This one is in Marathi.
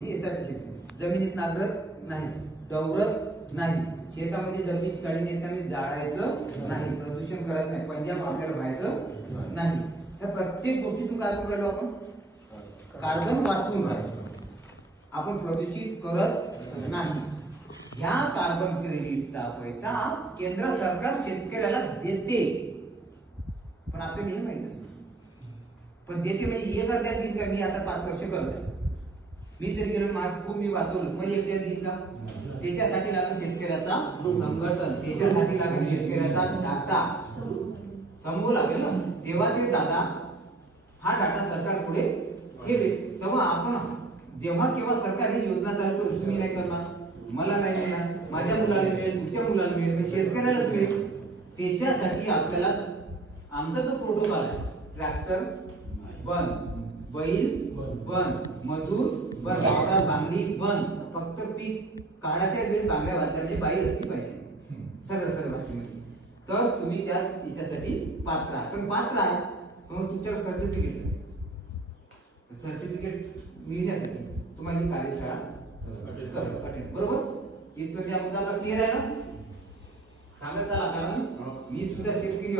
जमिनीत नांगरत नाही, डवरत नाही, शेतामध्ये डबीच काढी नेताना जाळायचं नाही, प्रदूषण करत नाही, पंजाब आपल्याला व्हायचं नाही। या प्रत्येक गोष्टीतून काय करू राहिलो आपण? कार्बन वाचवून राहिलो, आपण प्रदूषित करत नाही। ह्या कार्बन क्रेडिटचा पैसा केंद्र सरकार शेतकऱ्याला देते, पण आपल्याला हे माहित असतं। पण देते म्हणजे हे करता येईल का? मी आता 5 वर्ष करतोय, मी जर गेलो खूप मी वाचवलं म्हणजे एकट्या देईल का? त्याच्यासाठी लागेल शेतकऱ्याचा संघटन, त्याच्यासाठी लागेल शेतकऱ्याचा डाटा समोर लागेल ना, तेव्हा ते दादा हा डाटा सरकार पुढे ठेवे। तेव्हा आपण जेव्हा केव्हा सरकार ही योजना चालू करू, तुम्ही नाही करणार, मला नाही मिळणार, माझ्या मुलाला मिळेल, तुमच्या मुलाला मिळेल, शेतकऱ्यालाच मिळेल। त्याच्यासाठी आपल्याला आमचा जो प्रोटोकॉल आहे, ट्रॅक्टर बंद, बैल बंद, मजूर बंद, वावरात बांगडी बंद, फक्त पीक काढाच्या वेळी बांगड्या बांधणारी बाई असली पाहिजे सरळ सरळ भाषेमध्ये। तर तुम्ही त्या याच्यासाठी पात्र आहे, पण पात्र आहे मग तुमच्याकडे सर्टिफिकेट मिळण्यासाठी तुम्हाला ही कार्यशाळा अटेंड, बरोबर? इथपर्यंत या मुद्दा क्लिअर आहे ना? सांगत चला, कारण मी सुद्धा शेतकरी